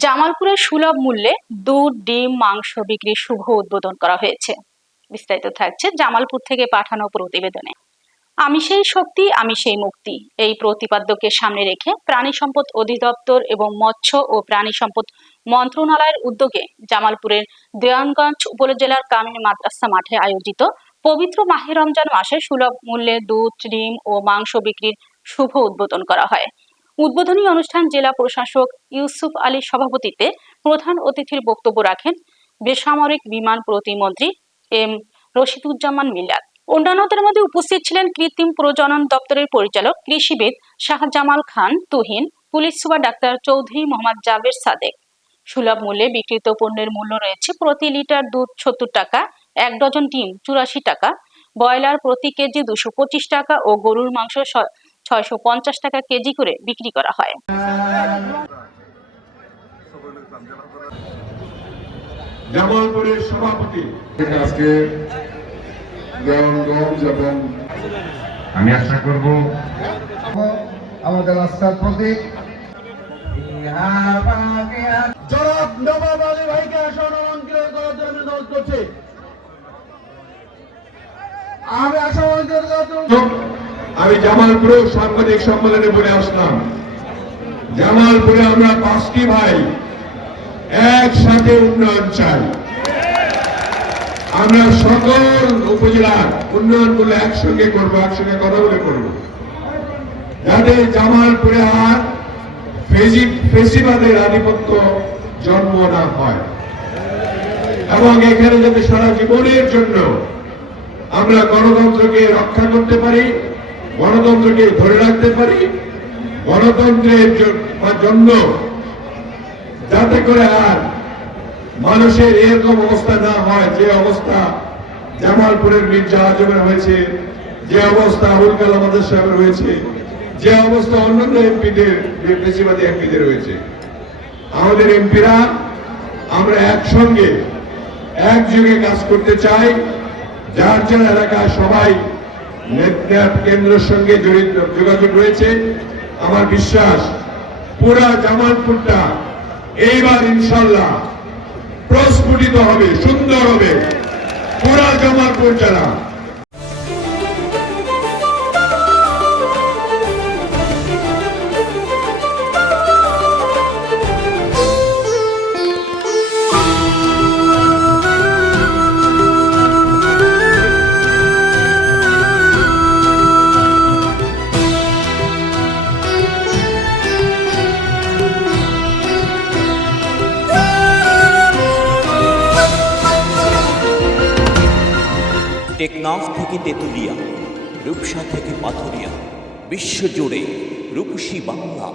জামালপুরে সুলভ মূল্যে দুধ, ডিম, মাংস বিক্রির শুভ উদ্বোধন করা হয়েছে। বিস্তারিত থাকছে জামালপুর থেকে পাঠানো প্রতিবেদনে। আমি সেই শক্তি, আমি সেই মুক্তি, এই প্রতিপাদ্যকে সামনে রেখে প্রাণী সম্পদ অধিদপ্তর এবং মৎস্য ও প্রাণী সম্পদ মন্ত্রণালয়ের উদ্যোগে জামালপুরের দেওয়ানগঞ্জ উপজেলার কামিল মাদ্রাসা মাঠে আয়োজিত পবিত্র মাহে রমজান মাসে সুলভ মূল্যে দুধ, ডিম ও মাংস বিক্রির শুভ উদ্বোধন করা হয়। উদ্বোধনী অনুষ্ঠান জেলা প্রশাসক ইউসুফ আলীর সভাপতিত্বে প্রধান অতিথির বক্তব্য রাখেন বেসামরিক বিমান প্রতিমন্ত্রী এম রশিদুজ্জামান মিল্লাত। অন্যান্যদের মধ্যে উপস্থিত ছিলেন কৃত্রিম প্রজনন দপ্তরের পরিচালক কৃষিবিদ Shahjamal Khan Tuhin, police super doctor Chowdhury Mohammad Jaber Sadek. সুলভ মূল্যে বিক্রিত পণ্যের মূল্য রয়েছে প্রতি লিটার দুধ ৭০ টাকা, ১ ডজন ডিম ৮৪ টাকা, ব্রয়লার প্রতি কেজি ২২৫ টাকা ও গরুর মাংস ৬৫০ টাকা কেজি করে বিক্রি করা হয়। জামালপুরের সভাপতি আজকে দেওয়ানগঞ্জ এবং আমি আশা করব আমাদের রাস্তার প্রতীক জনাব নবাব আলী ভাইকে আসন অলঙ্কৃত করার জন্য অনুরোধ করছি। আমি জামালপুরে সাংবাদিক সম্মেলনে বলে আসলাম, জামালপুরে আমরা 5টি ভাই একসাথে উন্নয়ন চাই। আমরা সকল উপজেলার উন্নয়ন গুলো একসঙ্গে করবো, একসঙ্গে কথা বলে করবো, যাতে জামালপুরে আর ফেসিবাদের আধিপত্য জন্ম না হয় এবং এখানে যাতে সারা জীবনের জন্য আমরা গণতন্ত্রকে রক্ষা করতে পারি, গণতন্ত্রকে ধরে রাখতে পারি, গণতন্ত্রের জন্য যাতে করে আর মানুষের এরকম অবস্থা না হয় যে অবস্থা জামালপুরের মির্জা আজমের হয়েছে, যে অবস্থা আবুল কালাম আজাদ সাহেবের হয়েছে, যে অবস্থা অন্যান্য এমপিদের, বেশিরভাগই এমপিদের হয়েছে। আমাদের এমপিরা আমরা একসঙ্গে একযোগে কাজ করতে চাই। যার যার এলাকায় সবাই কেন্দ্রের সঙ্গে জড়িত যোগাযোগ রয়েছে। আমার বিশ্বাস পুরা জামালপুরটা এইবার ইনশাল্লাহ প্রস্ফুটিত হবে, সুন্দর হবে পুরা জামালপুর জেলা। টেকনাফ থেকে তেতুলিয়া, রূপসা থেকে পাথুরিয়া, বিশ্বজুড়ে রূপসী বাংলা।